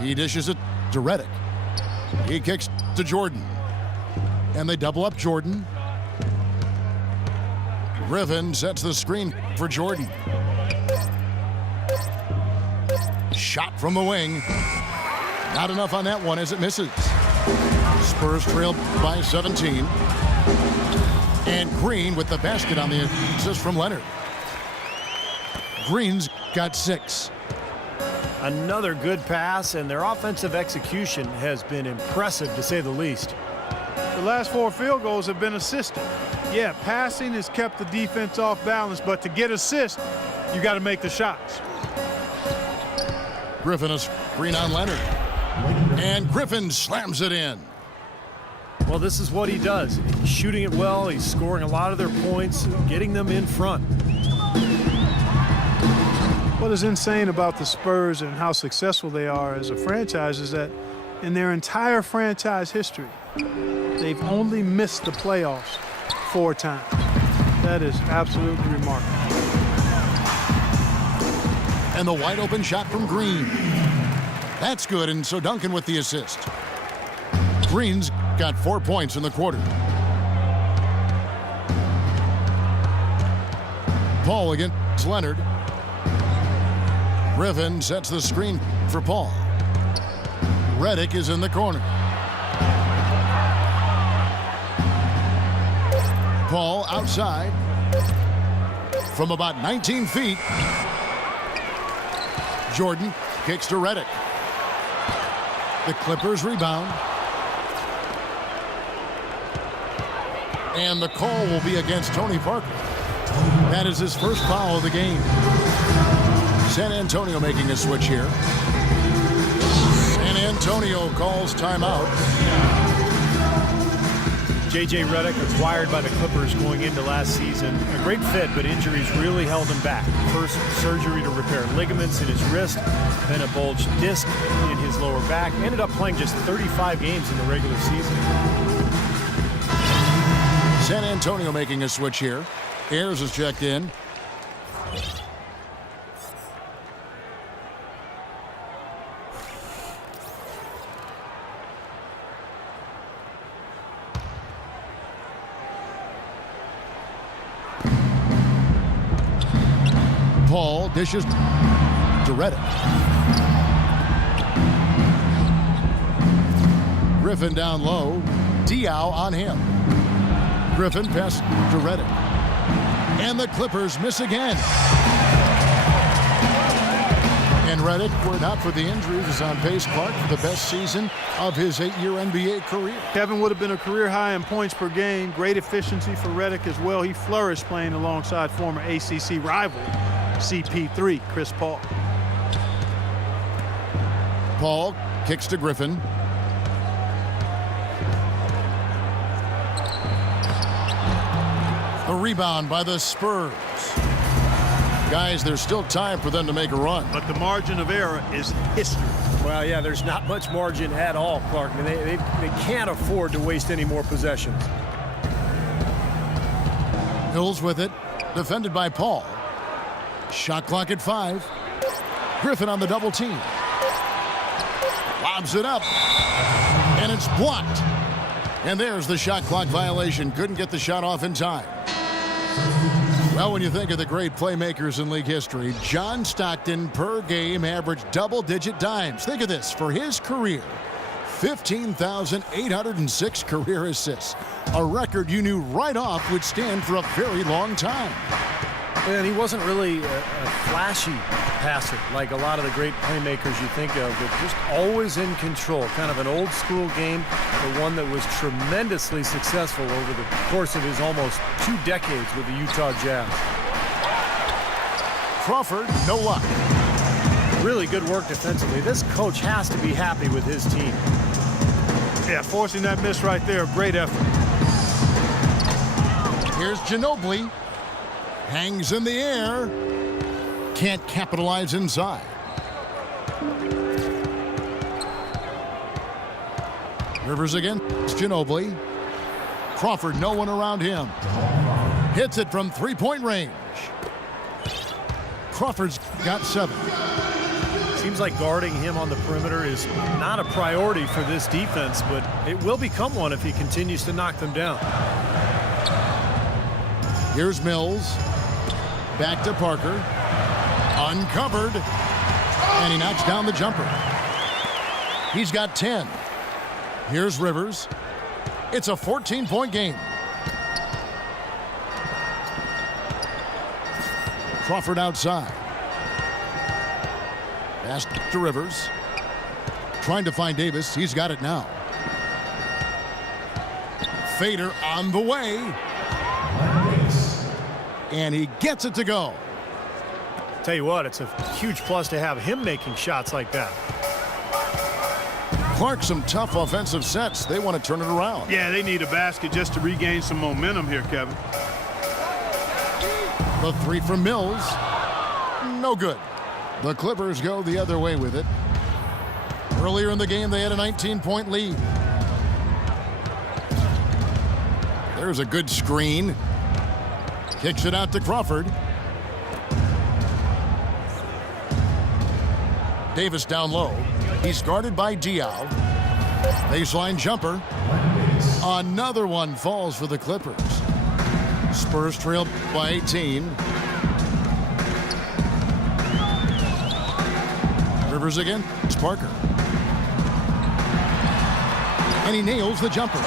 He dishes it to Redick. He kicks to Jordan. And they double up Jordan. Griffin sets the screen for Jordan. Shot from the wing. Not enough on that one as it misses. Spurs trail by 17. And Green with the basket on the assist from Leonard. Green's got 6. Another good pass, and their offensive execution has been impressive, to say the least. The last 4 field goals have been assisted. Yeah, passing has kept the defense off balance, but to get assists, you got to make the shots. Griffin a screen on Leonard. And Griffin slams it in. Well, this is what he does. He's shooting it well. He's scoring a lot of their points, getting them in front. What is insane about the Spurs and how successful they are as a franchise is that in their entire franchise history, they've only missed the playoffs 4 times. That is absolutely remarkable. And the wide open shot from Green. That's good, and so Duncan with the assist. Green's got 4 points in the quarter. Paul against Leonard. Griffin sets the screen for Paul. Redick is in the corner. Paul outside from about 19 feet. Jordan kicks to Redick. The Clippers rebound. And the call will be against Tony Parker. That is his first foul of the game. San Antonio making a switch here. San Antonio calls timeout. J.J. Redick was wired by the Clippers going into last season. A great fit, but injuries really held him back. First, surgery to repair ligaments in his wrist, then a bulged disc in his lower back. Ended up playing just 35 games in the regular season. San Antonio making a switch here. Ayers is checked in. Paul dishes to Redick. Griffin down low. Diaw on him. Griffin pass to Redick. And the Clippers miss again. And Redick, were it not for the injuries, is on pace, Clark, for the best season of his 8-year NBA career. Kevin would have been a career high in points per game. Great efficiency for Redick as well. He flourished playing alongside former ACC rival CP3, Chris Paul. Paul kicks to Griffin. The rebound by the Spurs. Guys, there's still time for them to make a run. But the margin of error is history. Well, yeah, there's not much margin at all, Clark. I mean, they can't afford to waste any more possessions. Hills with it, defended by Paul. Shot clock at 5. Griffin on the double team. Lobs it up. And it's blocked. And there's the shot clock violation. Couldn't get the shot off in time. Well, when you think of the great playmakers in league history, John Stockton per game averaged double-digit dimes. Think of this. For his career, 15,806 career assists. A record you knew right off would stand for a very long time. And he wasn't really a flashy passer like a lot of the great playmakers you think of, but just always in control. Kind of an old school game, but one that was tremendously successful over the course of his almost 2 decades with the Utah Jazz. Crawford, no luck. Really good work defensively. This coach has to be happy with his team. Yeah, forcing that miss right there, great effort. Here's Ginobili. Hangs in the air. Can't capitalize inside. Rivers again. It's Ginobili. Crawford, no one around him. Hits it from three-point range. Crawford's got 7. Seems like guarding him on the perimeter is not a priority for this defense, but it will become one if he continues to knock them down. Here's Mills. Back to Parker. Uncovered. And he knocks down the jumper. He's got 10. Here's Rivers. It's a 14-point game. Crawford outside. Pass to Rivers. Trying to find Davis. He's got it now. Fader on the way. And he gets it to go. Tell you what, it's a huge plus to have him making shots like that. Clark, some tough offensive sets. They want to turn it around. Yeah, they need a basket just to regain some momentum here, Kevin. The three from Mills. No good. The Clippers go the other way with it. Earlier in the game, they had a 19-point lead. There's a good screen. Kicks it out to Crawford. Davis down low. He's guarded by Diaw. Baseline jumper. Another one falls for the Clippers. Spurs trail by 18. Rivers again. It's Parker. And he nails the jumper.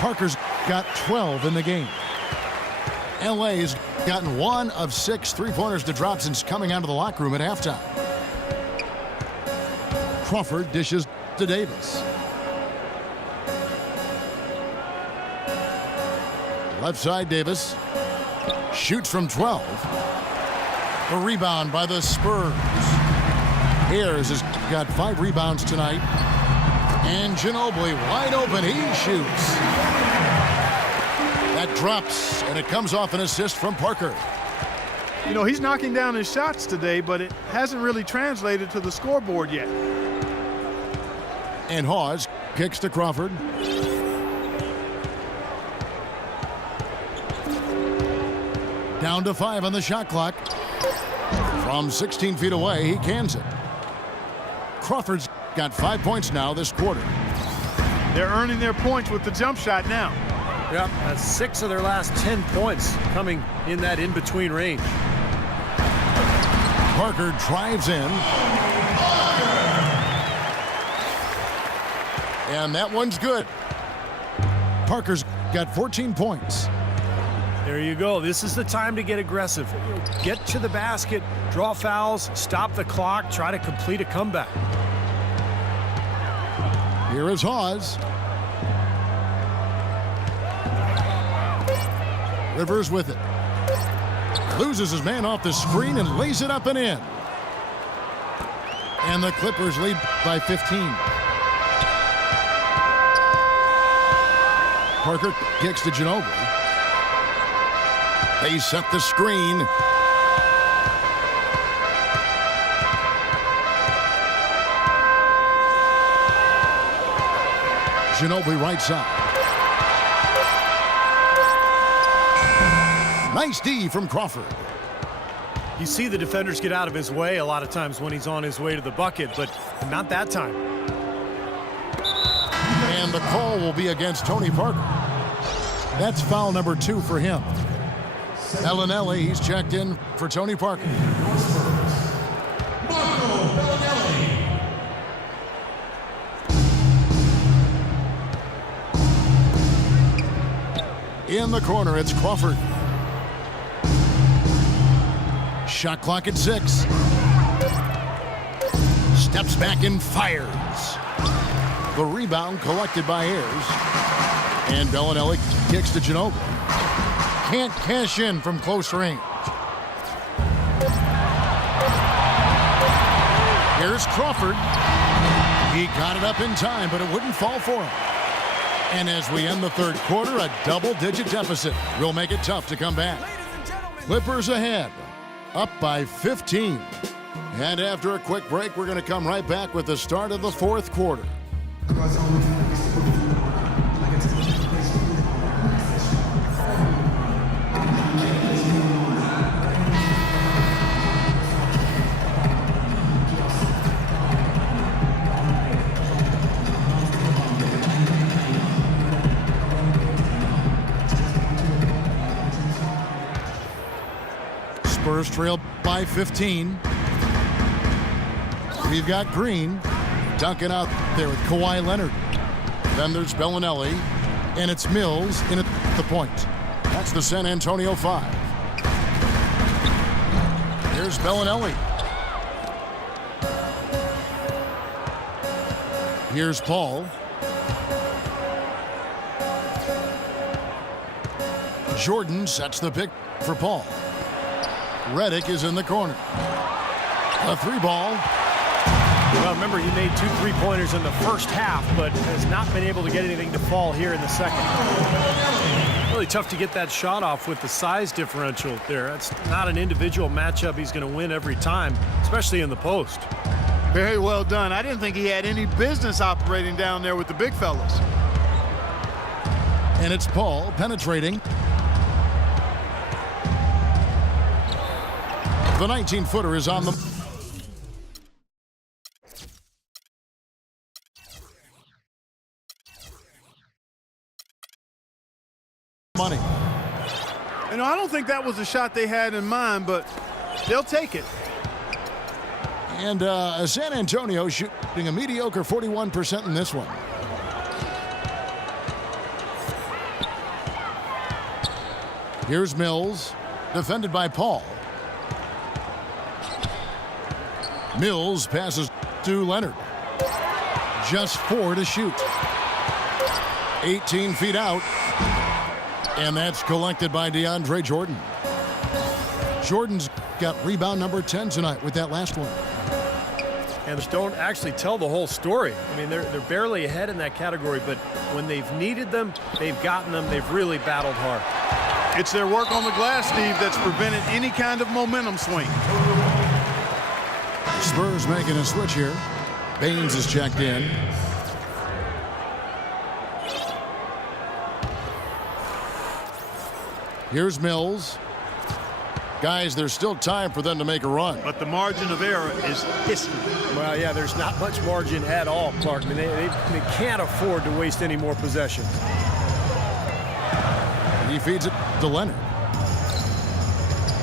Parker's got 12 in the game. LA's gotten 1 of 6 three-pointers to drop since coming out of the locker room at halftime. Crawford dishes to Davis. Left side, Davis. Shoots from 12. A rebound by the Spurs. Ayers has got 5 rebounds tonight. And Ginobili wide open. He shoots. That drops, and it comes off an assist from Parker. You know, he's knocking down his shots today, but it hasn't really translated to the scoreboard yet. And Hawes kicks to Crawford. Down to 5 on the shot clock. From 16 feet away, he cans it. Crawford's got 5 points now this quarter. They're earning their points with the jump shot now. Yep, that's 6 of their last 10 points coming in that in-between range. Parker drives in. And that one's good. Parker's got 14 points. There you go. This is the time to get aggressive. Get to the basket, draw fouls, stop the clock, try to complete a comeback. Here is Hawes. Rivers with it. Loses his man off the screen and lays it up and in. And the Clippers lead by 15. Parker kicks to Ginobili. They set the screen. Ginobili right side. Nice D from Crawford. You see the defenders get out of his way a lot of times when he's on his way to the bucket, but not that time. And the call will be against Tony Parker. That's foul number 2 for him. Bellinelli, he's checked in for Tony Parker. In the corner, it's Crawford. Shot clock at 6. Steps back and fires. The rebound collected by Ayers. And Bellinelli kicks to Ginobili. Can't cash in from close range. Here's Crawford. He got it up in time, but it wouldn't fall for him. And as we end the third quarter, a double-digit deficit will make it tough to come back. Clippers ahead, up by 15. And after a quick break, we're going to come right back with the start of the fourth quarter. Spurs trail by 15. We've got Green dunking out there with Kawhi Leonard. Then there's Bellinelli, and it's Mills in at the point. That's the San Antonio 5. Here's Bellinelli. Here's Paul. Jordan sets the pick for Paul. Redick is in the corner. A 3-ball. Well, remember, he made 2 3-pointers in the first half, but has not been able to get anything to fall here in the second. Really tough to get that shot off with the size differential there. That's not an individual matchup he's going to win every time, especially in the post. Very well done. I didn't think he had any business operating down there with the big fellas. And it's Paul penetrating. The 19-footer is on the money. You know, I don't think that was the shot they had in mind, but they'll take it. And San Antonio shooting a mediocre 41% in this one. Here's Mills, defended by Paul. Mills passes to Leonard. Just 4 to shoot. 18 feet out. And that's collected by DeAndre Jordan. Jordan's got rebound number 10 tonight with that last one. And just don't actually tell the whole story. I mean, they're barely ahead in that category, but when they've needed them, they've gotten them. They've really battled hard. It's their work on the glass, Steve, that's prevented any kind of momentum swing. Spurs making a switch here. Baines is checked in. Here's Mills. Guys, there's still time for them to make a run. But the margin of error is history. Well, yeah, there's not much margin at all, Clark. I mean, they can't afford to waste any more possessions. He feeds it to Leonard.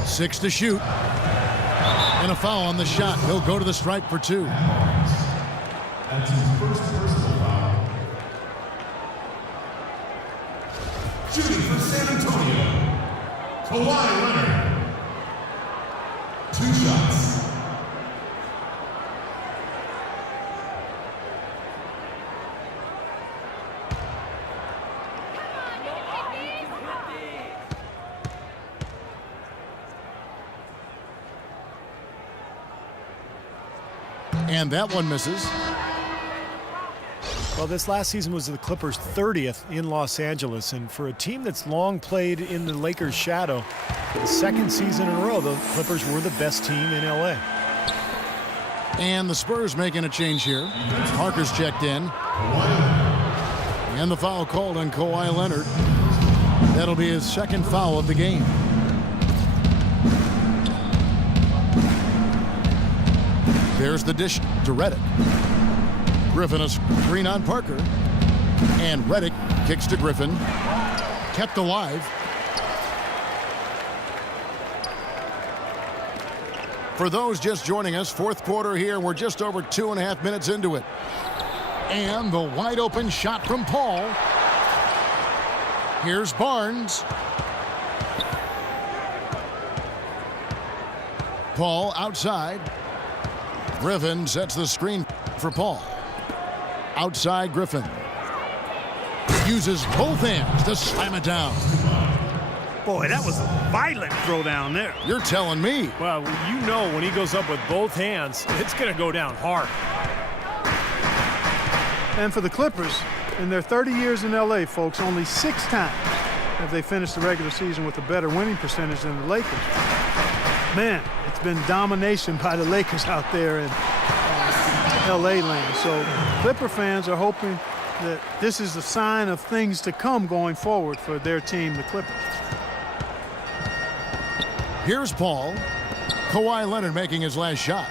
6 to shoot. And a foul on the shot. He'll go to the stripe for 2. That's his first personal foul. Shooting for San Antonio, Kawhi Leonard. 2 shots. And that one misses. Well, this last season was the Clippers' 30th in Los Angeles, and for a team that's long played in the Lakers' shadow, for the second season in a row, the Clippers were the best team in LA. And the Spurs making a change here. Parker's checked in. And the foul called on Kawhi Leonard. That'll be his second foul of the game. There's the dish to Redick. Griffin a screen on Parker. And Redick kicks to Griffin. Kept alive. For those just joining us, fourth quarter here, and we're just over 2.5 minutes into it. And the wide open shot from Paul. Here's Barnes. Paul outside. Griffin sets the screen for Paul. Outside Griffin. Uses both hands to slam it down. Boy, that was a violent throw down there. You're telling me. Well, you know when he goes up with both hands, it's going to go down hard. And for the Clippers, in their 30 years in LA, folks, only 6 times have they finished the regular season with a better winning percentage than the Lakers. Man, it's been domination by the Lakers out there in LA land. So Clipper fans are hoping that this is a sign of things to come going forward for their team, the Clippers. Here's Paul. Kawhi Leonard making his last shot.